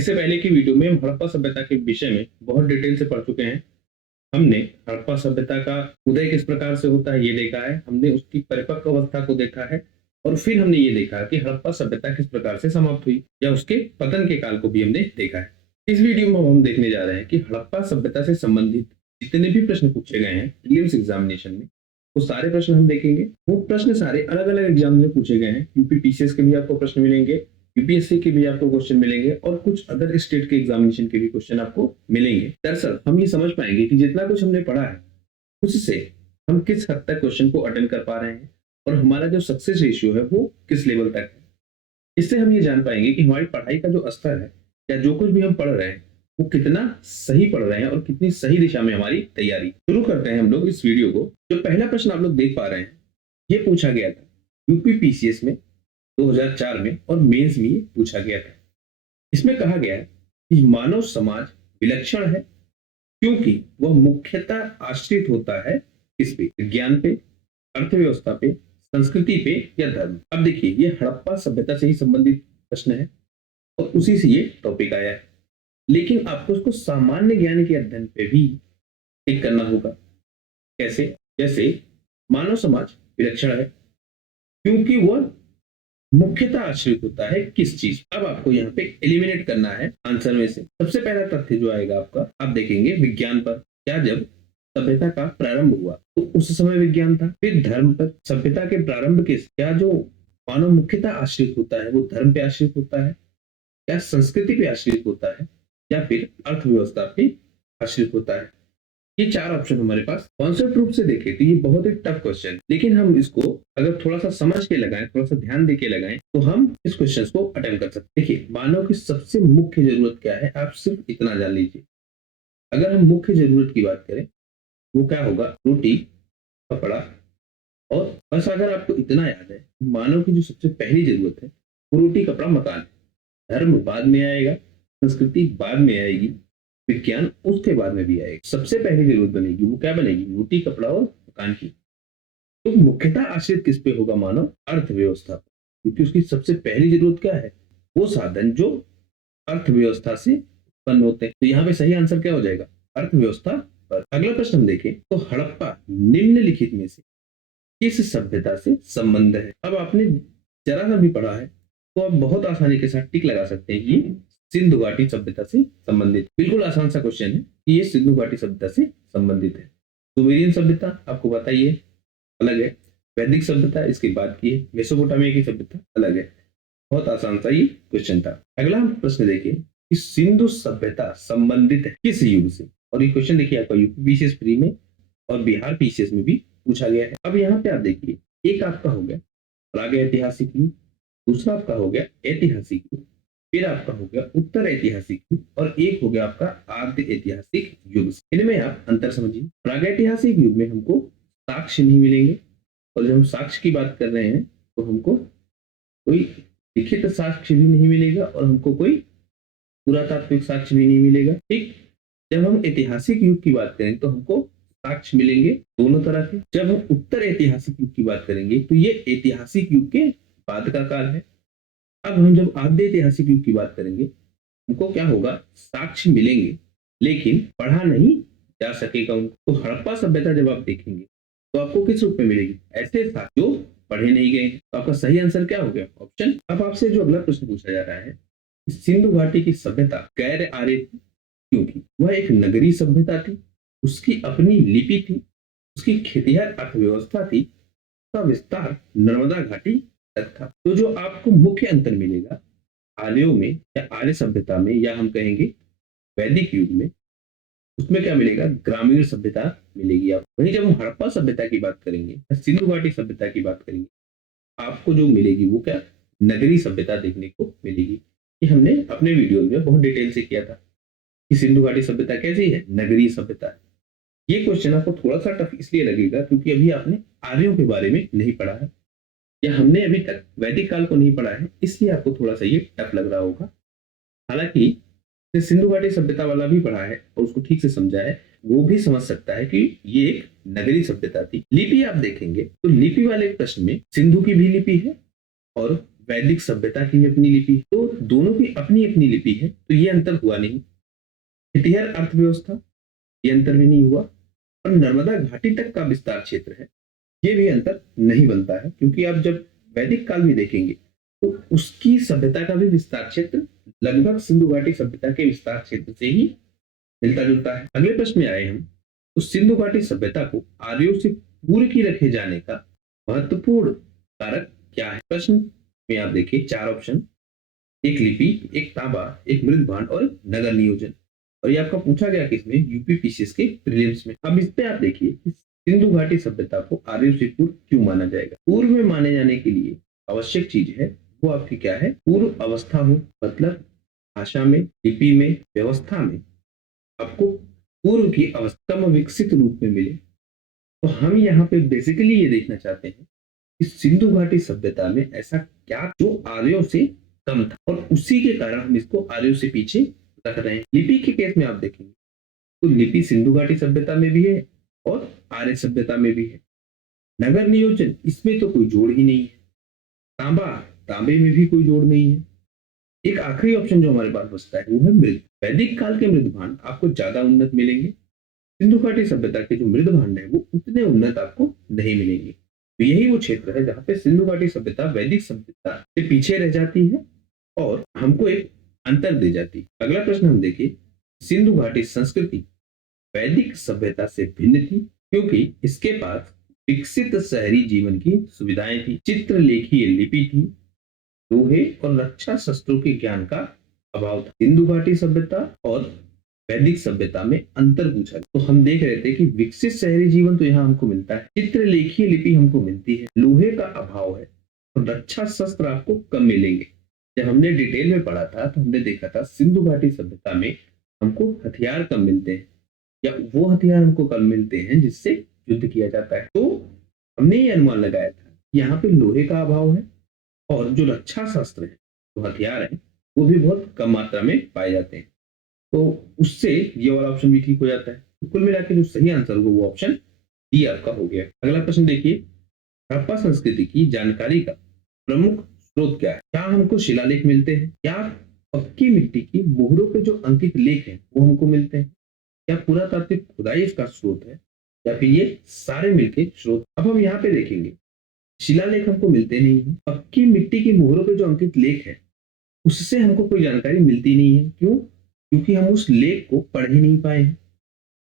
इससे पहले की वीडियो में हम हड़प्पा सभ्यता के विषय में बहुत डिटेल से पढ़ चुके हैं। हमने हड़प्पा सभ्यता का उदय किस प्रकार से होता है ये देखा है, हमने उसकी परिपक्व अवस्था को देखा है और फिर हमने ये देखा कि हड़प्पा सभ्यता किस प्रकार से समाप्त हुई या उसके पतन के काल को भी हमने देखा है। इस वीडियो में हम देखने जा रहे हैं कि हड़प्पा सभ्यता से संबंधित जितने भी प्रश्न पूछे गए हैं प्रीलिम्स एग्जामिनेशन में, वो सारे प्रश्न हम देखेंगे। वो प्रश्न सारे अलग अलग एग्जाम में पूछे गए हैं। यूपी पीसीएस के भी आपको प्रश्न मिलेंगे, यूपीएससी के भी आपको क्वेश्चन मिलेंगे और कुछ अदर स्टेट के एग्जामिनेशन के भी क्वेश्चन आपको मिलेंगे। दरअसल हम ये समझ पाएंगे कि जितना कुछ हमने पढ़ा है उससे हम किस हद तक क्वेश्चन को अटेंड कर पा रहे हैं और हमारा जो सक्सेस रेशियो है वो किस लेवल तक है। इससे हम ये जान पाएंगे कि हमारी पढ़ाई का जो स्तर है या जो कुछ भी हम पढ़ रहे हैं वो कितना सही पढ़ रहे हैं और कितनी सही दिशा में हमारी तैयारी। शुरू करते हैं हम लोग इस वीडियो को। जो पहला प्रश्न आप लोग देख पा रहे हैं ये पूछा गया था यूपी पीसीएस में 2004 में और मेंस में ये पूछा गया था। इसमें कहा गया है कि मानव समाज विलक्षण है क्योंकि वह मुख्यतः आश्रित होता है किस पे? विज्ञान पे, अर्थव्यवस्था पे, संस्कृति पे या धर्म। अब देखिए ये हड़प्पा सभ्यता से ही संबंधित प्रश्न है और उसी से ये टॉपिक आया है, लेकिन आपको उसको सामान्य ज्ञान के अध्ययन पे भी टिक करना होगा। कैसे? जैसे मानव समाज विलक्षण है क्योंकि वह मुख्यतः आश्रित होता है किस चीज। अब आपको यहाँ पे एलिमिनेट करना है आंसर में से। सबसे पहला तथ्य जो आएगा आपका, आप देखेंगे विज्ञान पर। क्या जब सभ्यता का प्रारंभ हुआ तो उस समय विज्ञान था। फिर धर्म पर, सभ्यता के प्रारंभ के क्या जो मानव मुख्यतः आश्रित होता है वो धर्म पे आश्रित होता है, क्या संस्कृति पे आश्रित होता है या फिर अर्थव्यवस्था पे आश्रित होता है। ये चार ऑप्शन हमारे पास। कॉन्सेप्ट रूप से देखें तो ये बहुत ही टफ क्वेश्चन, लेकिन हम इसको अगर थोड़ा सा समझ के लगाएं, थोड़ा सा ध्यान दे के लगाएं तो हम इस क्वेश्चन को अटेम्प्ट कर सकते हैं। देखिए मानव की सबसे मुख्य जरूरत क्या है, आप सिर्फ इतना जान लीजिए। अगर हम मुख्य जरूरत की बात करें वो क्या होगा? रोटी, कपड़ा और बस। अगर आपको इतना याद है मानव की जो सबसे पहली जरूरत है वो रोटी, कपड़ा, मकान है। धर्म बाद में आएगा, संस्कृति बाद में आएगी, विज्ञान उसके बाद में भी आएगा। सबसे पहली जरूरत बनेगी वो क्या बनेगी? रोटी, कपड़ा और मकान की। तो मुख्यतः आश्रित किस पे होगा मानव? अर्थव्यवस्था, क्योंकि उसकी सबसे पहली जरूरत क्या है? वो साधन जो अर्थव्यवस्था से उत्पन्न होते हैं। तो यहाँ पे सही आंसर क्या हो जाएगा? अर्थव्यवस्था पर। अगला प्रश्न हम देखें तो हड़प्पा निम्नलिखित में से किस सभ्यता से संबंध है? अब आपने जरा सा भी पढ़ा है तो आप बहुत आसानी के साथ टिक लगा सकते हैं कि सिंधु घाटी सभ्यता से संबंधित। बिल्कुल आसान सा क्वेश्चन है कि ये सिंधु घाटी सभ्यता से संबंधित है। सुमेरियन सभ्यता आपको पता ही है, अलग है। वैदिक सभ्यता इसके बाद की है। मेसोपोटामिया की सभ्यता अलग है। बहुत आसान सा ये क्वेश्चन था। अगला हम प्रश्न देखिए कि सिंधु सभ्यता संबंधित है किस युग से? और ये क्वेश्चन देखिए आपका यूपी पीसीएस प्री में और बिहार पीसीएस में भी पूछा गया है। अब यहाँ पे आप देखिए, एक आपका हो गया प्रागैतिहासिक युग, दूसरा आपका हो गया ऐतिहासिक युग, फिर आपका हो गया उत्तर ऐतिहासिक युग और एक हो गया आपका आद्य ऐतिहासिक युग। इनमें आप अंतर समझिए। प्रागैतिहासिक युग में हमको साक्ष्य नहीं मिलेंगे और जब हम साक्ष्य की बात कर रहे हैं तो हमको कोई लिखित साक्ष्य भी नहीं मिलेगा और हमको कोई पुरातात्विक साक्ष्य भी नहीं मिलेगा। ठीक। जब हम ऐतिहासिक युग की बात करें तो हमको साक्ष्य मिलेंगे दोनों तरह के। जब हम उत्तर ऐतिहासिक युग की बात करेंगे तो ये ऐतिहासिक युग के बाद का काल है। अब हम जब आद्य ऐतिहासिक युग की बात करेंगे उनको क्या होगा? साक्ष्य मिलेंगे लेकिन पढ़ा नहीं जा सकेगा उनको। तो हड़प्पा सभ्यता जब आप देखेंगे तो आपको किस रूप में मिलेगी? ऐसे साक्ष्य जो पढ़े नहीं गए। तो आपका सही आंसर क्या हो गया? ऑप्शन। अब आपसे जो अगला प्रश्न पूछा जा रहा है, सिंधु घाटी की सभ्यता गैर आर्य थी क्योंकि वह एक नगरीय सभ्यता थी, उसकी अपनी लिपि थी, उसकी खेतिहर अर्थव्यवस्था थी, उसका विस्तार नर्मदा घाटी तक था। तो जो आपको मुख्य अंतर मिलेगा आर्यों में या आर्य सभ्यता में या हम कहेंगे वैदिक युग में, उसमें क्या मिलेगा? ग्रामीण सभ्यता मिलेगी आप। वहीं जब हम हड़प्पा सभ्यता की बात करेंगे या सिंधु घाटी सभ्यता की बात करेंगे, आपको जो मिलेगी वो क्या? नगरीय सभ्यता देखने को मिलेगी। ये हमने अपने वीडियो में बहुत डिटेल से किया था कि सिंधु घाटी सभ्यता कैसी है? नगरीय सभ्यता है। ये क्वेश्चन आपको थोड़ा सा टफ इसलिए लगेगा क्योंकि अभी आपने आर्यों के बारे में नहीं पढ़ा है या हमने अभी तक वैदिक काल को नहीं पढ़ा है, इसलिए आपको थोड़ा सा ये टफ लग रहा होगा। हालांकि सिंधु घाटी सभ्यता वाला भी पढ़ा है और उसको ठीक से समझा है, वो भी समझ सकता है कि ये एक नगरीय सभ्यता थी। लिपि आप देखेंगे तो लिपि वाले प्रश्न में सिंधु की भी लिपि है और वैदिक सभ्यता की भी अपनी लिपि है। तो दोनों की अपनी अपनी लिपि है, तो ये अंतर हुआ नहीं। खिटिहर अर्थव्यवस्था, ये अंतर भी नहीं हुआ। और नर्मदा घाटी तक का विस्तार क्षेत्र है, ये भी अंतर नहीं बनता है, क्योंकि आप जब वैदिक काल में देखेंगे तो उसकी सभ्यता का भी विस्तार क्षेत्र लगभग सिंधु घाटी सभ्यता के विस्तार क्षेत्र से ही मिलता जुलता है। अगले प्रश्न में आए हम, तो सिंधु घाटी सभ्यता को आर्यों से पूर्व की रखे जाने का महत्वपूर्ण कारक क्या है? प्रश्न में आप देखिए 4 ऑप्शन, एक लिपि, एक तांबा, एक मृद भांड और एक नगर नियोजन। और ये आपका पूछा गया किसमें? यूपीपीसीएस के प्रीलिम्स में। अब इस पे आप देखिए कि सिंधु घाटी सभ्यता को आर्यों से पूर्व क्यों माना जाएगा? पूर्व में माने जाने के लिए आवश्यक चीज है वो आपकी क्या है? पूर्व अवस्था हो, मतलब भाषा में, लिपि में, व्यवस्था में आपको पूर्व की अवस्था में विकसित रूप में मिले। तो हम यहाँ पे बेसिकली ये देखना चाहते हैं कि सिंधु घाटी सभ्यता में ऐसा क्या जो आर्यों से कम था, और उसी के कारण हम इसको आर्यों से पीछे रख रहे हैं। लिपि के केस में आप देखेंगे तो लिपि सिंधु घाटी सभ्यता में भी है और आर्य सभ्यता में भी है। नगर नियोजन, इसमें तो कोई जोड़ ही नहीं है। तांबा, तांबे में भी कोई जोड़ नहीं है। एक आखिरी ऑप्शन जो हमारे पास बचता है वो है मृद। वैदिक काल के मृद भांड आपको ज्यादा उन्नत मिलेंगे, सिंधु घाटी सभ्यता के जो मृद भांड है वो उतने उन्नत आपको नहीं मिलेंगे। तो यही वो क्षेत्र है जहाँ पे सिंधु घाटी सभ्यता वैदिक सभ्यता से पीछे रह जाती है और हमको एक अंतर दे जाती है। अगला प्रश्न हम देखिए, सिंधु घाटी संस्कृति वैदिक सभ्यता से भिन्न थी क्योंकि इसके पास विकसित शहरी जीवन की सुविधाएं थी, चित्रलेखीय लिपि थी, लोहे और रक्षा शस्त्रों के ज्ञान का अभाव था। सिंधु घाटी सभ्यता और वैदिक सभ्यता में अंतर पूछा, तो हम देख रहे थे कि विकसित शहरी जीवन तो यहाँ हमको मिलता है, चित्रलेखीय लिपि हमको मिलती है, लोहे का अभाव है और रक्षा शस्त्र आपको कम मिलेंगे। जब हमने डिटेल में पढ़ा था तो हमने देखा था सिंधु घाटी सभ्यता में हमको हथियार कम मिलते हैं, या वो हथियार हमको कम मिलते हैं जिससे युद्ध किया जाता है। तो हमने ये अनुमान लगाया था यहाँ पे लोहे का अभाव है और जो रक्षा शस्त्र है, जो हथियार है, वो भी बहुत कम मात्रा में पाए जाते हैं। तो उससे ये वाला ऑप्शन भी ठीक हो जाता है। तो कुल मिला के जो सही आंसर होगा वो ऑप्शन डी आपका हो गया। अगला प्रश्न देखिए, हड़प्पा संस्कृति की जानकारी का प्रमुख स्रोत क्या है? क्या हमको शिलालेख मिलते हैं, क्या पक्की मिट्टी की मोहरों पे जो अंकित लेख हैं वो हमको मिलते हैं, क्या पुरातात्विक खुदाई इसका स्रोत है, या फिर ये सारे मिलके स्रोत? अब हम यहाँ पे देखेंगे शिलालेख हमको मिलते नहीं है, पक्की मिट्टी की मोहरों पे जो अंकित लेख है उससे हमको कोई जानकारी मिलती नहीं है। क्यों? क्योंकि हम उस लेख को पढ़ ही नहीं पाए हैं।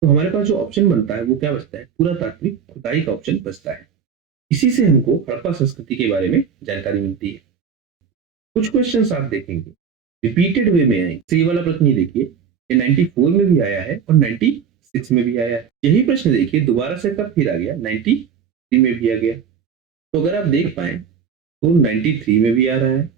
तो हमारे पास जो ऑप्शन बनता है वो क्या बचता है? पुरातात्विक खुदाई का ऑप्शन बचता है। इसी से हमको हड़प्पा संस्कृति के बारे में जानकारी मिलती है। कुछ क्वेश्चंस आप देखेंगे रिपीटेड वे में आए। ये वाला प्रश्न ये देखिए, ये 94 में भी आया है और 96 में भी आया है। यही प्रश्न देखिए दोबारा से कब फिर आ गया? 93 में भी आ गया। तो अगर आप देख पाए तो 93 में भी आ रहा है,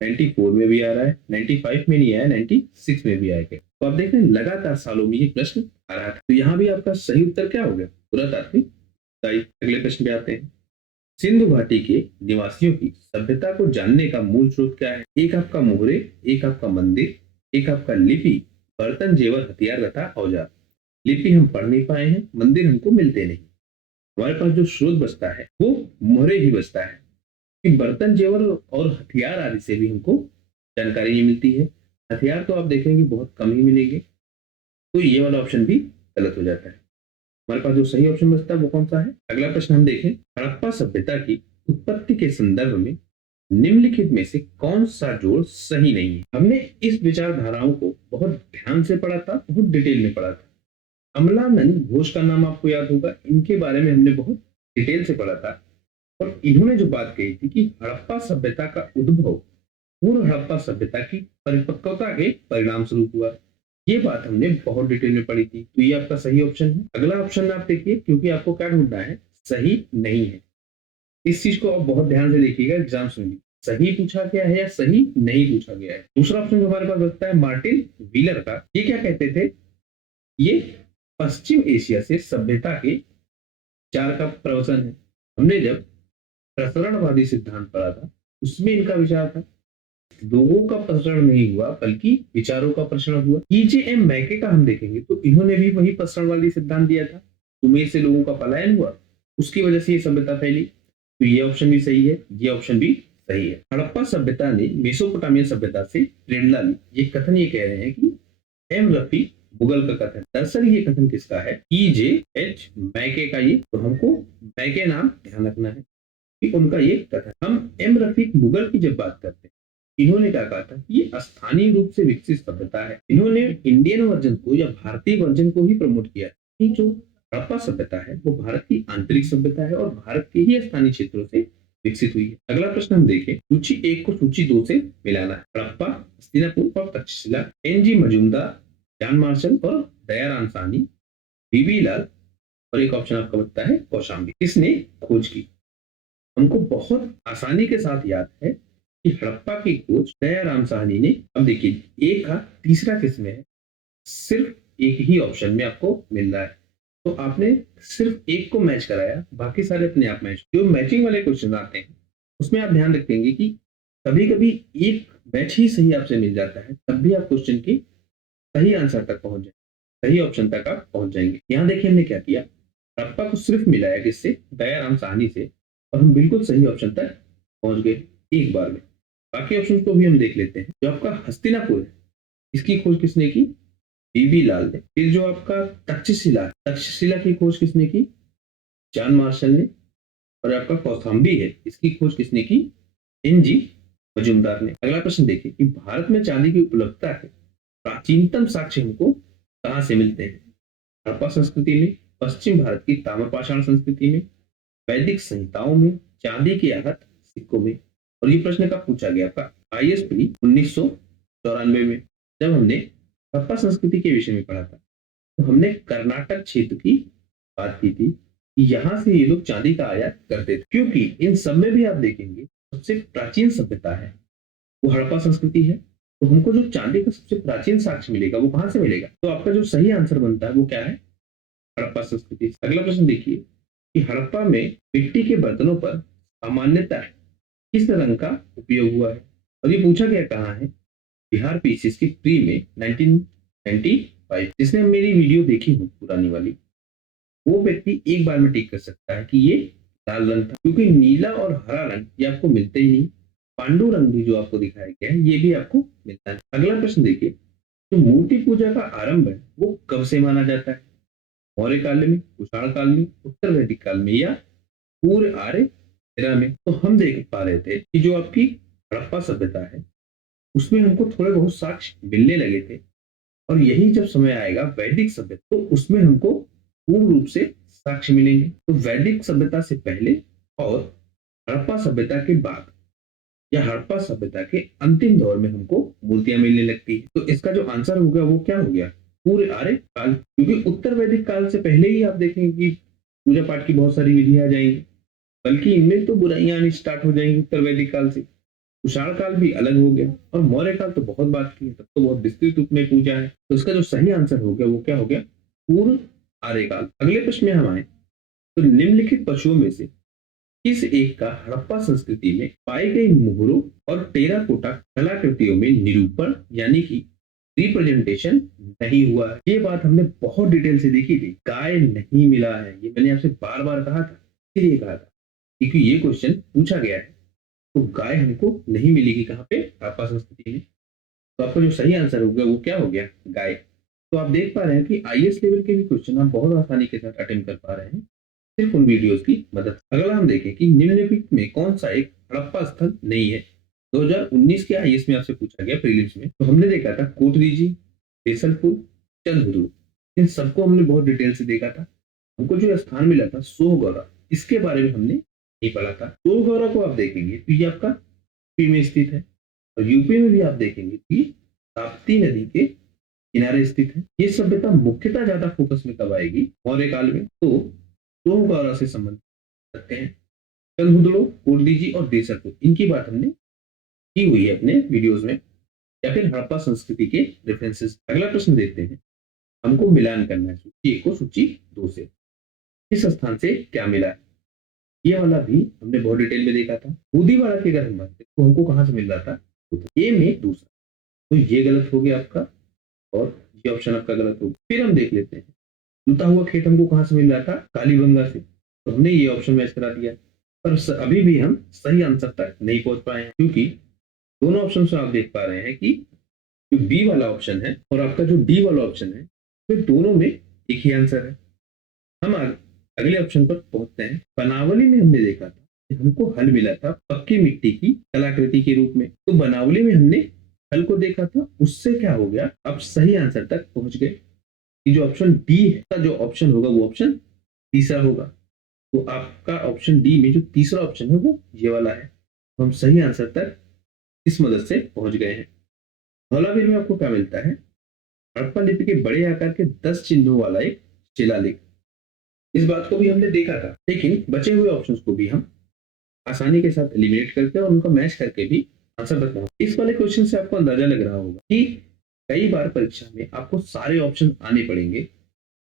94 में भी आ रहा है, 95 में नहीं आया, 96 में भी आएगा। तो आप देख रहे हैं लगातार सालों में ये प्रश्न आ रहा था। तो यहाँ भी आपका सही उत्तर क्या हो गया? पुरातात्विक खुदाई। अगले प्रश्न पे आते हैं, सिंधु घाटी के निवासियों की सभ्यता को जानने का मूल स्रोत क्या है? एक आपका मोहरे, एक आपका मंदिर, एक आपका लिपि, बर्तन, जेवर, हथियार तथा औजार। लिपि हम पढ़ नहीं पाए हैं, मंदिर हमको मिलते नहीं। हमारे पास जो स्रोत बचता है वो मोहरे ही बचता है कि बर्तन, जेवर और हथियार आदि से भी हमको जानकारी नहीं मिलती है। हथियार तो आप देखेंगे बहुत कम ही मिलेंगे। तो ये वाला ऑप्शन भी गलत हो जाता है। हमारे पास जो सही ऑप्शन बचता है वो कौन सा है? अगला प्रश्न हम देखें, हड़प्पा सभ्यता की उत्पत्ति के संदर्भ में निम्नलिखित में से कौन सा जोड़ सही नहीं है? हमने इस विचारधाराओं को बहुत ध्यान से पढ़ा था, बहुत डिटेल में पढ़ा था। अमलानंद घोष का नाम आपको याद होगा, इनके बारे में हमने बहुत डिटेल से पढ़ा था और इन्होंने जो बात कही थी कि हड़प्पा सभ्यता का उद्भव पूर्व हड़प्पा सभ्यता की परिपक्वता के परिणाम स्वरूप हुआ। ये बात हमने बहुत डिटेल में पढ़ी थी। तो ये आपका सही ऑप्शन है। अगला ऑप्शन आप देखिए, क्योंकि आपको क्या ढूंढना है, सही नहीं है। इस चीज को आप बहुत ध्यान से देखिएगा एग्जाम्स में भी, सही पूछा गया है या सही नहीं पूछा गया है। दूसरा ऑप्शन जो हमारे पास बचता है मार्टिन व्हीलर का, ये क्या कहते थे? ये पश्चिम एशिया से सभ्यता के विचार का प्रवचन है। हमने जब प्रसरणवादी सिद्धांत पढ़ा था उसमें इनका विचार था लोगों का प्रसरण नहीं हुआ बल्कि विचारों का प्रसरण हुआ। E.J.M. मैके का हम देखेंगे तो इन्होंने भी वही प्रसरणवादी सिद्धांत दिया था, सुमेर से लोगों का पलायन हुआ, उसकी वजह से ये सभ्यता फैली। तो ये ऑप्शन भी सही है, ये ऑप्शन भी सही है। हड़प्पा सभ्यता ने मेसोपोटामिया सभ्यता से प्रेरणा ली। ये कथन ये कह रहे हैं कि एम रफी मुगल का कथन। दरअसल ये कथन किसका है? EJH मैके का। ये तो हमको मैके नाम ध्यान रखना है कि उनका ये कथन। हम एम रफीक मुगल की जब बात करते हैं, इन्होंने क्या कहा था? ये स्थानीय रूप से विकसित सभ्यता है। इन्होंने इंडियन वर्जन को या भारतीय वर्जन को ही प्रमोट किया। ये जो हड़प्पा सभ्यता है वो भारत की आंतरिक सभ्यता है और भारत के ही स्थानीय क्षेत्रों से विकसित हुई है। अगला प्रश्न हम देखें, सूची 1 को सूची 2 से मिलाना है। हड़प्पा, हस्तिनापुर और Takshashila. NG Majumdar, John Marshall और दयाराम साहनी, BB लाल और एक ऑप्शन आपका बनता है कौशाम्बी। किसने खोज की? हमको बहुत आसानी के साथ याद है कि हड़प्पा की खोज दयाराम साहनी ने। अब देखिए एक का तीसरा किसमें है? सिर्फ एक ही ऑप्शन में आपको मिल रहा है, तो आपने सिर्फ एक को मैच कराया, बाकी सारे अपने आप मैच। जो मैचिंग वाले क्वेश्चन आते हैं उसमें आप ध्यान रखेंगे कि कभी कभी एक मैच ही सही आपसे मिल जाता है, तब भी आप क्वेश्चन के सही आंसर तक पहुंच जाएंगे, सही ऑप्शन तक आप पहुंच जाएंगे। यहाँ देखिए हमने क्या किया, हड़प्पा को सिर्फ मिलाया किससे? दयाराम साहनी से, और हम बिल्कुल सही ऑप्शन तक पहुंच गए एक बार में। बाकी ऑप्शन को भी हम देख लेते हैं। जो आपका हस्तिनापुर है, इसकी खोज किसने की? BB लाल ने। फिर जो आपका तक्षशिला, तक्षशिला की खोज किसने की? जॉन मार्शल ने। और आपका कौशाम्बी है, इसकी खोज किसने की? NG मजूमदार ने। अगला प्रश्न देखिए कि भारत में चांदी की उपलब्धता के प्राचीनतम साक्ष्य हमको कहाँ से मिलते हैं? हड़प्पा संस्कृति में, पश्चिम भारत की ताम्रपाषाण संस्कृति में, वैदिक संहिताओं में, चांदी के आहत सिक्कों में। और ये प्रश्न कब पूछा गया? आपका IS प्री 1994 में, जब हमने हड़प्पा संस्कृति के विषय में पढ़ा था। तो हमने कर्नाटक क्षेत्र की बात की थी कि यहाँ से ये लोग चांदी का आयात करते थे, क्योंकि इन सब में भी आप देखेंगे सबसे प्राचीन सभ्यता है वो हड़प्पा संस्कृति है। तो हमको जो चांदी का सबसे प्राचीन साक्ष्य मिलेगा वो कहाँ से मिलेगा? तो आपका जो सही आंसर बनता है वो क्या है? हड़प्पा संस्कृति। अगला प्रश्न देखिए कि हड़प्पा में मिट्टी के बर्तनों पर सामान्यतः किस रंग का उपयोग हुआ है? और ये पूछा गया कहाँ है? बिहार पीसीएस की प्री में 1995। जिसने मेरी वीडियो देखी हो पुरानी वाली, वो व्यक्ति एक बार में टिक कर सकता है कि ये लाल रंग था, क्योंकि नीला और हरा रंग ये आपको मिलते ही नहीं। पांडु रंग भी जो आपको दिखाया गया है ये भी आपको मिलता है। अगला प्रश्न देखिए, जो मूर्ति पूजा का आरंभ है वो कब से माना जाता है? मौर्य काल में, कुषाण काल में, उत्तर वैदिक काल में या पूर्व आर्य एरा में? तो हम देख पा रहे थे कि जो आपकी हड़प्पा सभ्यता है उसमें हमको थोड़े बहुत साक्ष्य मिलने लगे थे, और यही जब समय आएगा वैदिक सभ्यता, तो उसमें हमको पूर्ण रूप से साक्ष्य मिलेंगे। तो वैदिक सभ्यता से पहले और हड़प्पा सभ्यता के बाद या हड़प्पा सभ्यता के अंतिम दौर में हमको मूर्तियां मिलने लगती है। तो इसका जो आंसर हो गया वो क्या हो गया? पूरे आर्य काल। क्योंकि उत्तर वैदिक काल से पहले ही आप देखेंगे कि पूजा पाठ की बहुत सारी विधियां आ जाएंगी, बल्कि इनमें तो बुराइयां आनी स्टार्ट हो जाएंगी उत्तर वैदिक काल से। कुषाण काल भी अलग हो गया, और मौर्य काल तो बहुत बात की है, तब तो बहुत विस्तृत रूप में पूजा है। तो इसका जो सही आंसर हो गया वो क्या हो गया? पूर्व आर्यकाल। अगले प्रश्न में हम आए तो निम्नलिखित पशुओं में से किस एक का हड़प्पा संस्कृति में पाई गई मोहरों और टेराकोटा कलाकृतियों में निरूपण यानी कि रिप्रेजेंटेशन नहीं हुआ है? ये बात हमने बहुत डिटेल से देखी थी। गाय नहीं मिला है, ये मैंने आपसे बार बार कहा था, इसलिए कहा था क्योंकि ये क्वेश्चन पूछा गया है। तो गाय हमको नहीं मिलेगी कहाँ पे? हड़प्पा संस्कृति में। तो आपका जो सही आंसर होगा वो क्या हो गया? गाय। तो आप देख पा रहे हैं कि IS लेवल के भी क्वेश्चन आप बहुत आसानी के साथ अटेम्प्ट कर पा रहे हैं सिर्फ उन वीडियोस की मदद। अगला हम देखें कि निम्नलिखित में कौन सा एक हड़प्पा स्थल नहीं है? 2019 के IS में आपसे पूछा गया प्रीलिम्स में। तो हमने देखा था कोटदीजी, बेसलपुर, चंदहुदुर। इन सबको हमने बहुत डिटेल से देखा था। हमको जो स्थान मिला था सोहगौरा, इसके बारे में हमने नहीं पढ़ा था। सोहगौरा को आप देखेंगे तो ये आपका यूपी में स्थित है, और यूपी में भी आप देखेंगे कि ताप्ती नदी के किनारे स्थित है। ये सभ्यता मुख्यतः ज्यादा फोकस में कब आएगी? मौर्य काल में। तो सोहगौरा से संबंध रखते हैं। चंदहुदड़ो, कोटदीजी और देसरपुर, इनकी बात हमने की हुई है अपने वीडियोस में, या फिर हड़प्पा संस्कृति के रेफरेंसेस। अगला प्रश्न देखते हैं, हमको मिलान करना है सूची 1 को सूची 2 से। इस स्थान से क्या मिला है? ये वाला भी हमने बहुत डिटेल में देखा था। बूदीवाड़ा की अगर हम बात करें तो हमको कहाँ से मिल रहा था? ए में दूसरा। तो ये गलत हो गया आपका, और ये ऑप्शन आपका गलत हो गया। फिर हम देख लेते हैं जुता हुआ खेत हमको कहाँ से मिल रहा था? कालीबंगा से। तो हमने ये ऑप्शन मैच करा दिया। पर अभी भी हम सही आंसर तक नहीं पहुंच पाए हैं, क्योंकि दोनों ऑप्शन में आप देख पा रहे हैं कि जो बी वाला ऑप्शन है और आपका जो डी वाला ऑप्शन है, वे दोनों में एक ही आंसर है। हम अगले ऑप्शन पर पहुंचते हैं। बनावली में हमने देखा था कि हमको हल मिला था पक्की मिट्टी की कलाकृति के रूप में। तो बनावली में हमने हल को देखा था, उससे क्या हो गया, आप सही आंसर तक पहुंच गए कि जो ऑप्शन डी है का जो ऑप्शन होगा वो ऑप्शन तीसरा होगा। तो आपका ऑप्शन डी में जो तीसरा ऑप्शन है वो ये वाला है। तो हम सही आंसर तक इस मदद से पहुंच गए हैं। धौलावीर में आपको क्या मिलता है, हड़प्पा लिपि के बड़े आकार के 10 चिन्हों वाला एक शिलालेख। इस बात को भी हमने देखा था, लेकिन बचे हुए ऑप्शंस को भी हम आसानी के साथ एलिमिनेट करके और उनको मैच करके भी आंसर तक पहुंचे। इस वाले क्वेश्चन से आपको अंदाजा लग रहा होगा कि कई बार परीक्षा में आपको सारे ऑप्शन आने पड़ेंगे,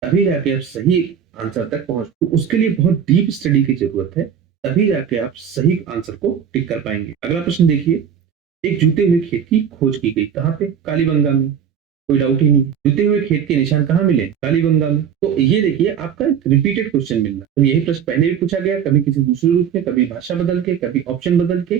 तभी जाके आप सही आंसर तक पहुंच। तो उसके लिए बहुत डीप स्टडी की जरूरत है, तभी जाके आप सही आंसर को टिक कर पाएंगे। अगला प्रश्न देखिए, एक जूते हुए खेत की खोज की गई, कहाँ पे, कालीबंगा में। कोई डाउट ही नहीं, जूते हुए खेत के निशान कहाँ मिले, कालीबंगा में। तो ये देखिए आपका एक रिपीटेड क्वेश्चन मिल रहा है। तो यही प्रश्न पहले भी पूछा गया, कभी किसी दूसरे रूप में, कभी भाषा बदल के, कभी ऑप्शन बदल के,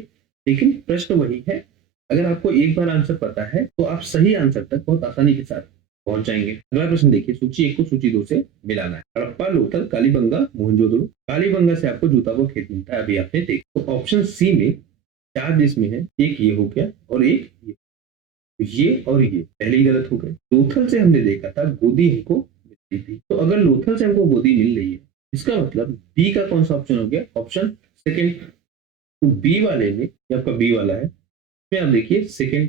लेकिन प्रश्न वही है। अगर आपको एक बार आंसर पता है तो आप सही आंसर तक बहुत आसानी के साथ पहुंच जाएंगे। अगला प्रश्न देखिए, सूची 1 को सूची 2 से मिलाना है। हड़प्पा, लोथल, कालीबंगा, मोहनजोदड़ो। कालीबंगा से आपको जूता को खेत मिलता है, अभी आपने देखा। तो ऑप्शन सी में 4 जिसमें है, एक ये हो गया और एक ये और ये पहले ही गलत हो गए। लोथल से हमने देखा था गोदी हमको मिलती थी, तो अगर लोथल से हमको गोदी मिल रही है, इसका मतलब बी का कौन सा ऑप्शन हो गया, ऑप्शन सेकंड। तो बी वाले में, ये आपका बी वाला है, इसमें आप देखिए सेकंड,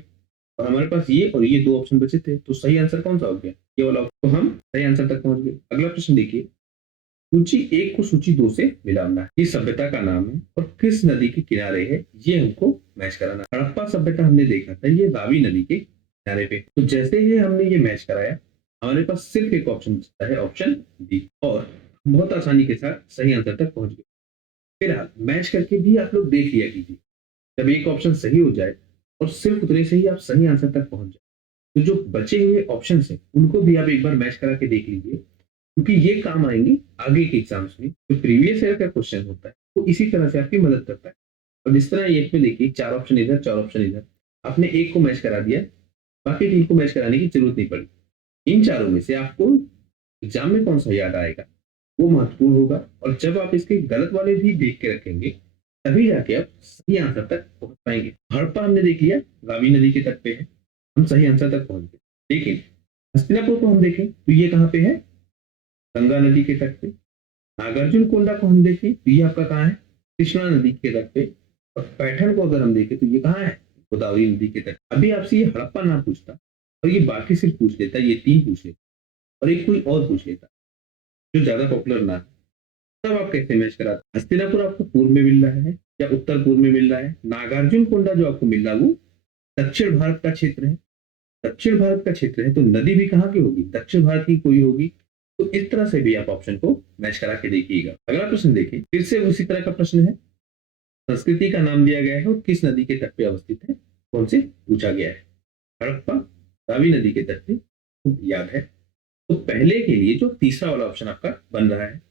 और हमारे पास ये और ये 2 ऑप्शन बचे थे, तो सही आंसर कौन सा हो गया, ये वाला। तो हम सही आंसर तक पहुंच गए। अगला प्रश्न देखिए, सूची 1 को सूची 2 से मिलाना है। किस सभ्यता का नाम है और किस नदी के किनारे है, ये हमको मैच कराना है। हड़प्पा सभ्यता हमने देखा था, ये रावी नदी के किनारे पे। तो जैसे ही हमने ये मैच कराया, हमारे पास सिर्फ एक ऑप्शन बचता है, ऑप्शन डी, और बहुत आसानी के साथ सही आंसर तक पहुंच गए। फिर मैच करके भी आप लोग देख लिया कीजिए, जब एक ऑप्शन सही हो जाए और सिर्फ उतने से ही आप सही आंसर तक पहुंच जाए, तो जो बचे हुए ऑप्शन है उनको भी आप एक बार मैच करा के देख लीजिए, क्योंकि ये काम आएंगे आगे के एग्जाम्स में। जो प्रीवियस ईयर का क्वेश्चन होता है वो इसी तरह से आपकी मदद करता है। और जिस तरह ये में देखिए 4 ऑप्शन इधर, 4 ऑप्शन इधर, आपने एक को मैच करा दिया, बाकी 3 को मैच कराने की जरूरत नहीं पड़ी। इन चारों में से आपको एग्जाम में कौन सा याद आएगा वो महत्वपूर्ण होगा, और जब आप इसके गलत वाले भी देख के रखेंगे, तभी जाके आप सही आंसर तक पहुंच पाएंगे। हड़प्पा हमने देख लिया, रावी नदी के तट पे है, हम सही आंसर तक पहुंच गए। लेकिन हस्तिनापुर को हम देखें तो ये कहाँ पे है, गंगा नदी के तट पे। नागार्जुन कोंडा को हम देखें तो ये आपका कहाँ है, कृष्णा नदी के तट पे। और पैठण को अगर हम देखें तो ये कहाँ है, गोदावरी नदी के तट। अभी आपसे ये हड़प्पा ना पूछता और ये बाकी सिर्फ पूछ लेता, ये 3 पूछ लेता और एक कोई और पूछ लेता जो ज्यादा पॉपुलर ना, तब आप कैसे मैच कराते। हस्तिनापुर आपको पूर्व में मिल रहा है या उत्तर पूर्व में मिल रहा है, नागार्जुन कोंडा जो आपको मिल रहा है वो दक्षिण भारत का क्षेत्र है। दक्षिण भारत का क्षेत्र है तो नदी भी कहाँ की होगी, दक्षिण भारत की कोई होगी। तो इस तरह से भी आप ऑप्शन को मैच करा के देखिएगा। अगला प्रश्न देखिए, फिर से उसी तरह का प्रश्न है। संस्कृति का नाम दिया गया है और किस नदी के तट पे अवस्थित है, कौन से पूछा गया है। हड़प्पा रावी नदी के तट पे, खूब याद है। तो पहले के लिए जो तीसरा वाला ऑप्शन आपका बन रहा है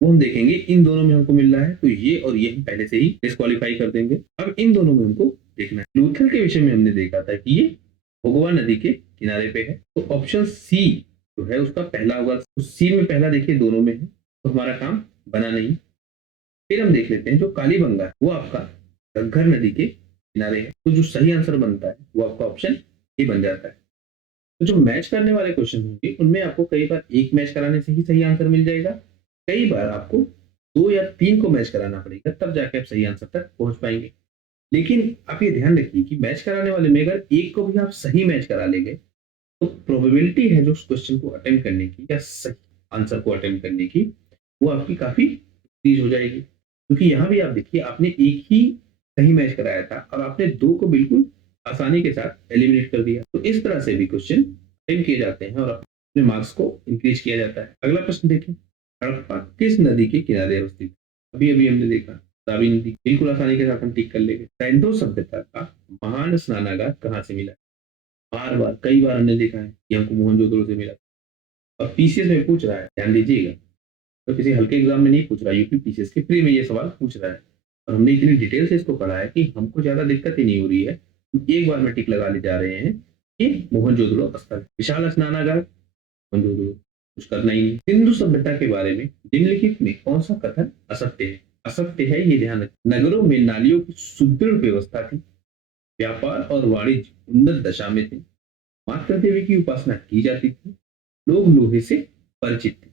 वो हम देखेंगे, इन दोनों में हमको मिल रहा है तो ये और ये हम पहले से ही डिस्क्वालीफाई कर देंगे। अब इन दोनों में हमको देखना है। लूथल के विषय में हमने देखा था कि ये भोगवा नदी के किनारे पे है, तो ऑप्शन सी जो है उसका पहला होगा। तो सी में पहला देखिए दोनों में है, तो हमारा काम बना नहीं। फिर हम देख लेते हैं जो कालीबंगा है वो आपका घग्गर नदी के किनारे है, तो जो सही आंसर बनता है वो आपका ऑप्शन ए बन जाता है। तो जो मैच करने वाले क्वेश्चन होंगे उनमें आपको कई बार एक मैच कराने से ही सही आंसर मिल जाएगा, कई बार आपको 2 या 3 को मैच कराना पड़ेगा, तब जाके आप सही आंसर तक पहुंच पाएंगे। लेकिन आप ये ध्यान रखिए कि मैच कराने वाले में अगर एक को भी आप सही मैच करा लेंगे, तो प्रोबेबिलिटी है जो उस क्वेश्चन को अटेम्प्ट करने की या सही आंसर को अटेम्प्ट करने की, वो आपकी काफी तेज हो जाएगी। क्योंकि यहाँ भी आप देखिए आपने एक ही सही मैच कराया था और आपने 2 को बिल्कुल आसानी के साथ एलिमिनेट कर दिया। तो इस तरह से भी क्वेश्चन अटेम्प्ट किए जाते हैं और अपने मार्क्स को इंक्रीज किया जाता है। अगला प्रश्न देखें, हड़प्पा किस नदी के किनारे अवस्थित। अभी अभी हमने देखा रावी नदी, बिल्कुल आसानी के साथ हम टिक कर लेंगे। सैंडो सभ्यता का महान स्नानागार कहाँ से मिला। बार बार कई बार हमने देखा है कि हमको मोहनजोदड़ो से मिला, और पीसीएस में पूछ रहा है, ध्यान दीजिएगा। तो किसी हल्के एग्जाम में नहीं पूछ रहा, यूपी पीसीएस के प्री में ये सवाल पूछ रहा है और हमने इतनी डिटेल से इसको पढ़ा है कि हमको ज्यादा दिक्कत ही नहीं हो रही है। हम एक बार में टिक लगा ले जा रहे हैं कि मोहनजोदड़ो स्थल, विशाल स्नानागार मोहनजोदड़ो, कुछ करना ही नहीं। सिंधु सभ्यता के बारे में निम्नलिखित में कौन सा कथन असत्य है? असत्य है, ये ध्यान रखें। नगरों में नालियों की सुदृढ़ व्यवस्था थी, व्यापार और वाणिज्य उन्नत दशा में थे, मात्र देवी की उपासना की जाती थी, लोग लोहे से परिचित थे।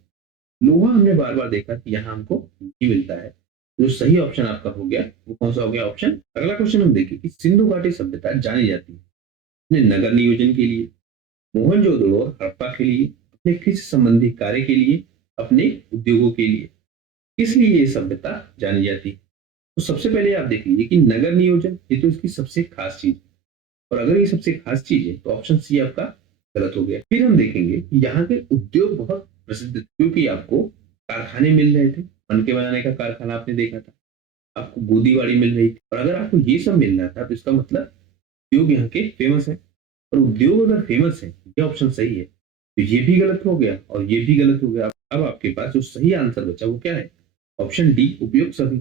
लोहा हमने बार बार देखा कि यहाँ हमको नहीं मिलता है। जो सही ऑप्शन आपका हो गया वो कौन सा हो गया? ऑप्शन। अगला क्वेश्चन हम देखें कि सिंधु घाटी सभ्यता जानी जाती है अपने नगर नियोजन के लिए, मोहनजोदड़ो और हड़प्पा के लिए, अपने कृषि संबंधी कार्य के लिए, अपने उद्योगों के लिए। किस लिए ये सभ्यता जानी जाती है? तो सबसे पहले आप देख लीजिए कि नगर नियोजन ये तो इसकी सबसे खास चीज है, और अगर ये सबसे खास चीज है तो ऑप्शन सी आपका गलत हो गया। फिर हम देखेंगे कि यहाँ के उद्योग बहुत प्रसिद्ध थे, क्योंकि आपको कारखाने मिल रहे थे, पनके बनाने का कारखाना आपने देखा था, आपको गोदीबाड़ी मिल रही थी, और अगर आपको ये सब मिल रहा था तो इसका मतलब उद्योग यहाँ के फेमस है। और उद्योग अगर फेमस है, ये ऑप्शन सही है, तो ये भी गलत हो गया और ये भी गलत हो गया। अब आपके पास जो सही आंसर बचा वो क्या है? ऑप्शन डी, उपयोग सभी।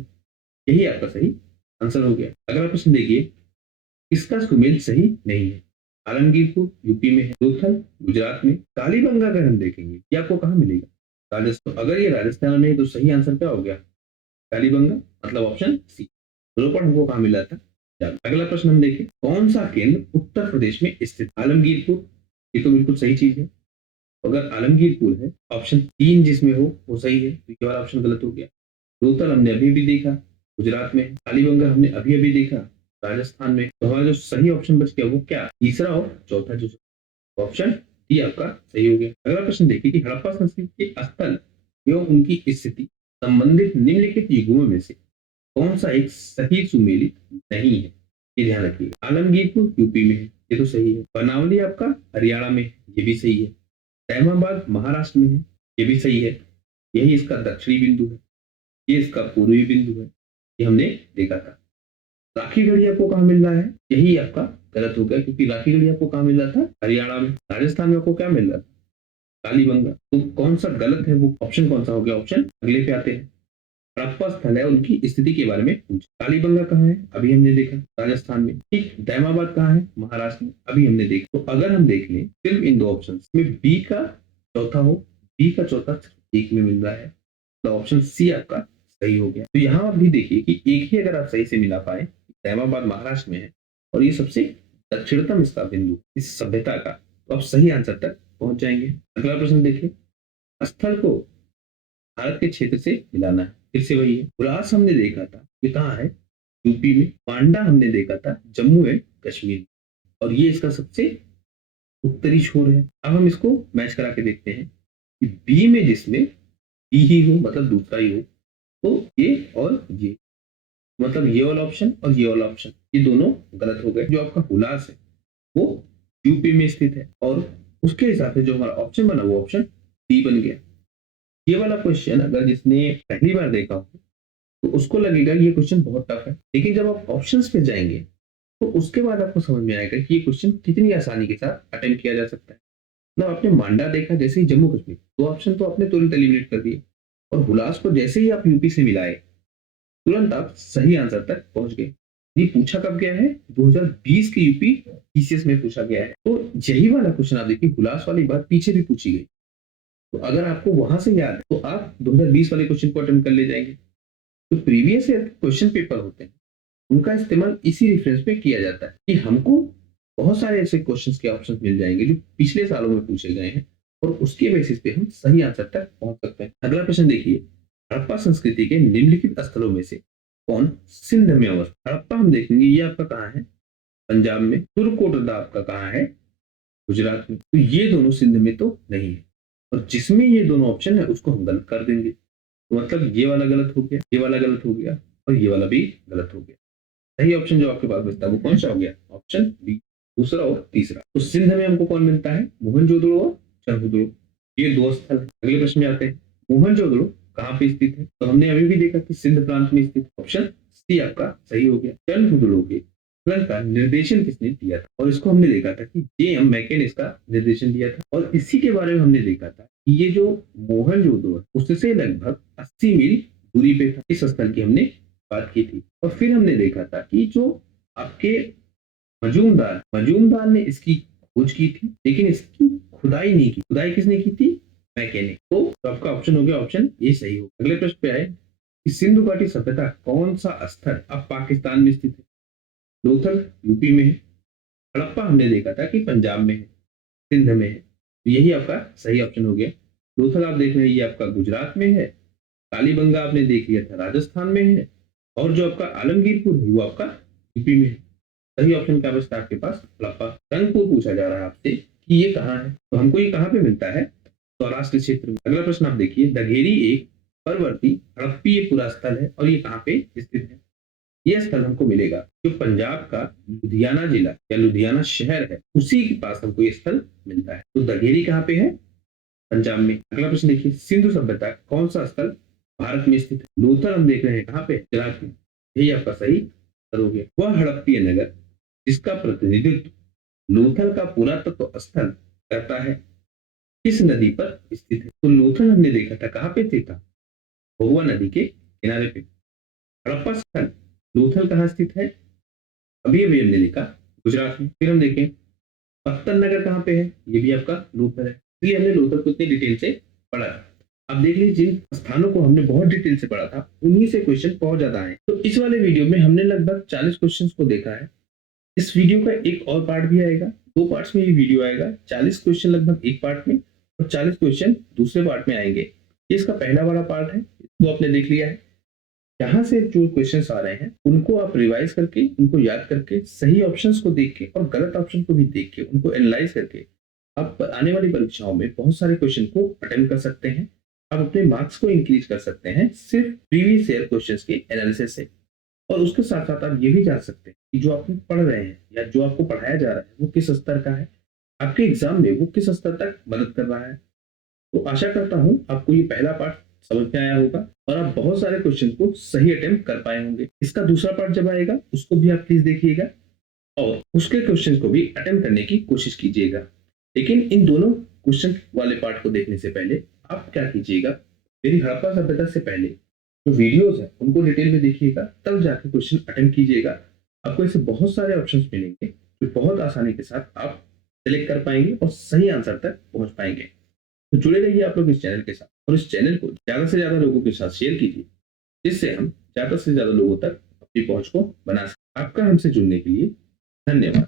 यही आपका सही आंसर हो गया। अगला प्रश्न देखिए, इसका सुमेल सही नहीं है। आलमगीरपुर यूपी में है, लोथल गुजरात में, कालीबंगा अगर हम देखेंगे ये आपको कहाँ मिलेगा? राजस्थान। अगर ये राजस्थान में है तो सही आंसर क्या हो गया? कालीबंगा, मतलब ऑप्शन सी। रोपड़ हमको कहाँ मिला था? अगला प्रश्न हम देखें, कौन सा केंद्र उत्तर प्रदेश में स्थित? आलमगीरपुर, ये तो बिल्कुल सही चीज है। अगर आलमगीरपुर है, ऑप्शन 3 जिसमें हो वो सही है, तो ये वाला ऑप्शन गलत हो गया। रोहतल हमने अभी भी देखा, गुजरात में। कालीबंगा हमने अभी अभी देखा, राजस्थान में। तो हमारा जो सही ऑप्शन बच गया वो क्या? तीसरा और चौथा, जो ऑप्शन डी आपका सही हो गया। अगला प्रश्न देखिए कि हड़प्पा संस्कृति के स्थल एवं उनकी स्थिति संबंधित निम्नलिखित युगों में से कौन सा एक सही सुमेलित नहीं है? ये ध्यान रखिएगा। आलमगीरपुर यूपी में है, ये तो सही है। बनावली आपका हरियाणा में है, ये भी सही है। तहमाबाद महाराष्ट्र में है, ये भी सही है। यही इसका दक्षिणी बिंदु है, ये इसका पूर्वी बिंदु है, ये हमने देखा था। राखी गढ़ी आपको कहाँ मिल रहा है? यही आपका गलत हो गया, क्योंकि राखी गढ़ी आपको कहाँ मिल रहा था? हरियाणा में। राजस्थान में आपको क्या मिल रहा था? कालीबंगा। तो कौन सा गलत है, वो ऑप्शन कौन सा हो गया? ऑप्शन अगले पे आते हैं। हड़प्पा स्थल है, उनकी स्थिति के बारे में पूछा। कालीबंगा कहाँ है? अभी हमने देखा, राजस्थान में। ठीक, दैमाबाद कहाँ है? महाराष्ट्र में, अभी हमने देखा। तो अगर हम देख लें सिर्फ इन दो ऑप्शन में बी का चौथा हो, बी का चौथा एक में मिल रहा है, तो ऑप्शन सी आपका सही हो गया। तो यहाँ आप भी देखिए कि एक ही अगर आप सही से मिला पाए, तहमाबाद महाराष्ट्र में है और ये सबसे दक्षिणतम इसका बिंदु इस सभ्यता का, तो आप सही आंसर तक पहुंच जाएंगे। अगला प्रश्न देखिए, स्थल को भारत के क्षेत्र से मिलाना है। फिर से वही है। हुलास हमने देखा था, ये कहाँ है? यूपी में। पांडा हमने देखा था जम्मू एंड कश्मीर, और ये इसका सबसे उत्तरी छोर है। अब हम इसको मैच करा के देखते हैं कि बी में जिसमें बी ही हो, मतलब दूसरा ही हो, तो ये और ये, मतलब ये वाला ऑप्शन और ये वाला ऑप्शन, ये दोनों गलत हो गए। जो आपका हुलास है वो यूपी में स्थित है, और उसके हिसाब से जो हमारा ऑप्शन बना वो ऑप्शन डी बन गया। ये वाला क्वेश्चन अगर जिसने पहली बार देखा हो तो उसको लगेगा ये क्वेश्चन बहुत टफ है, लेकिन जब आप ऑप्शंस पे जाएंगे तो उसके बाद आपको समझ में आएगा कि ये क्वेश्चन कितनी आसानी के साथ अटेम्प्ट किया जा सकता है। मतलब आपने मांडा देखा, जैसे ही जम्मू कश्मीर, दो ऑप्शन तो आपने तुरंत एलिमिनेट कर दिए, और हुलास को जैसे ही आप यूपी से मिलाए तुरंत आप सही आंसर तक पहुंच गए। ये पूछा कब गया है? 2020 के यूपी पीसीएस में पूछा गया है। तो यही वाला क्वेश्चन आप देखिए, हुलास वाली बात पीछे भी पूछी गई, तो अगर आपको वहां से याद है तो आप 2020 वाले क्वेश्चन को अटेम्प्ट कर ले जाएंगे। तो प्रीवियस ईयर क्वेश्चन पेपर होते हैं, उनका इस्तेमाल इसी रेफरेंस पे किया जाता है कि हमको बहुत सारे ऐसे क्वेश्चंस के ऑप्शंस मिल जाएंगे जो पिछले सालों में पूछे गए हैं, और उसके बेसिस पे हम सही आंसर तक पहुंच सकते हैं। अगला प्रश्न देखिए, हड़प्पा संस्कृति के निम्नलिखित स्थलों में से कौन सिंध में अवस्थित? हड़प्पा हम देखेंगे ये आपका कहाँ है? पंजाब में। तुर्कोटदा आपका कहाँ है? गुजरात में। तो ये दोनों सिंध में तो नहीं है, और जिसमें ये दोनों ऑप्शन है उसको हम गलत कर देंगे। तो मतलब ये वाला गलत हो गया, ये वाला गलत हो गया, और ये वाला भी गलत हो गया। सही ऑप्शन जो आपके पास बचता है वो कौन सा हो गया? ऑप्शन बी, दूसरा और तीसरा। तो सिंध में हमको कौन मिलता है? मोहनजोदड़ो और चरहुदड़ो, ये दो स्थल है। अगले प्रश्न में आते हैं, मोहनजोदड़ो कहाँ पे स्थित है? तो हमने अभी भी देखा कि सिंध प्रांत में स्थित। ऑप्शन सी आपका सही हो गया। चरहुदड़ो के उत्खनन का निर्देशन किसने दिया था? और इसको हमने देखा था कि जे.एम. मैके ने इसका निर्देशन दिया था, और इसी के बारे में हमने देखा था कि ये जो मोहनजोदड़ो है उससे लगभग 80 मील दूरी पे था। इस स्थल की हमने बात की थी। और फिर हमने देखा था कि जो आपके मजूमदार ने इसकी खोज की थी, लेकिन इसकी खुदाई नहीं की। खुदाई किसने की थी? मैकेनिक। तो आपका ऑप्शन हो गया, ऑप्शन ए सही हो। अगले प्रश्न पे आए कि सिंधु घाटी सभ्यता कौन सा स्थल अब पाकिस्तान में स्थित है? लोथल यूपी में है, हड़प्पा हमने देखा था कि पंजाब में है, सिंध में है, तो यही आपका सही ऑप्शन हो गया। लोथल आप देख रहे हैं ये आपका गुजरात में है, कालीबंगा आपने देख लिया था राजस्थान में है, और जो आपका आलमगीरपुर है वो आपका यूपी में है। सही ऑप्शन क्या बचता है आपके पास? हड़प्पा। रंगपुर पूछा जा रहा है आपसे कि ये कहाँ है, तो हमको ये कहाँ पे मिलता है? सौराष्ट्र क्षेत्र में। अगला प्रश्न आप देखिए, दघेरी एक परवर्ती हड़प्पीय पुरा स्थल है और ये कहाँ पे स्थित है? ये स्थल हमको मिलेगा जो पंजाब का लुधियाना जिला या लुधियाना शहर है, उसी के पास हमको ये स्थल मिलता है। तो दघेरी कहाँ पे है? पंजाब में। अगला प्रश्न देखिए, सिंधु सभ्यता कौन सा स्थल भारत में स्थित है? लोथल हम देख रहे हैं कहाँ पे? गुजरात में। यही आपका सही उत्तर हो गया। वह हड़प्पीय नगर जिसका प्रतिनिधित्व लोथल का पुरातत्व स्थल करता है किस नदी पर स्थित है? तो लोथल हमने देखा था कहाँ पे स्थित था? भगवा नदी के किनारे पे। हड़प्पा स्थल लोथल कहाँ स्थित है? अभी अभी हमने देखा गुजरात में। फिर हम देखें पत्तन नगर कहाँ पे है? ये भी आपका लोथल है। इसलिए हमने लोथल को इतनी डिटेल से पढ़ा। अब देख लीजिए जिन स्थानों को हमने बहुत डिटेल से पढ़ा था उन्हीं से क्वेश्चन बहुत ज्यादा आए। तो इस वाले वीडियो में हमने लगभग 40 क्वेश्चंस को देखा है। इस वीडियो का एक और पार्ट भी आएगा, 2 पार्ट्स में ये वीडियो आएगा। 40 क्वेश्चन लगभग एक पार्ट में और 40 क्वेश्चन दूसरे पार्ट में आएंगे। ये इसका पहला वाला पार्ट है, वो आपने देख लिया है। यहाँ से जो क्वेश्चंस आ रहे हैं उनको आप रिवाइज करके, उनको याद करके, सही ऑप्शंस को देख के और गलत ऑप्शन को भी देख के, उनको एनालाइज करके आप आने वाली परीक्षाओं में बहुत सारे क्वेश्चन को अटेम्प्ट कर सकते हैं। आप अपने मार्क्स को इंक्रीज कर सकते हैं सिर्फ प्रीवियस ईयर क्वेश्चंस के एनालिसिस से। और उसके साथ साथ आप ये भी जान सकते हैं कि जो आप पढ़ रहे हैं या जो आपको पढ़ाया जा रहा है वो किस स्तर का है, आपके एग्जाम में वो किस स्तर तक मदद कर रहा है। तो आशा करता हूँ आपको ये पहला पार्ट समझ में आया होगा और आप बहुत सारे क्वेश्चन को सही अटेम्प्ट कर पाए होंगे। इसका दूसरा पार्ट जब आएगा उसको भी आप प्लीज देखिएगा और उसके क्वेश्चन को भी अटेम्प्ट करने की कोशिश कीजिएगा। लेकिन इन दोनों क्वेश्चन वाले पार्ट को देखने से पहले आप क्या कीजिएगा, मेरी हड़प्पा सभ्यता से पहले जो वीडियोस है उनको डिटेल में देखिएगा, तब जाके क्वेश्चन अटेम्प्ट कीजिएगा। आपको ऐसे बहुत सारे ऑप्शंस मिलेंगे जो बहुत आसानी के साथ आप सिलेक्ट कर पाएंगे और सही आंसर तक पहुंच पाएंगे। तो जुड़े रहिए आप लोग इस चैनल के साथ और इस चैनल को ज्यादा से ज्यादा लोगों के साथ शेयर कीजिए, जिससे हम ज्यादा से ज्यादा लोगों तक अपनी पहुंच को बना सकें। आपका हमसे जुड़ने के लिए धन्यवाद।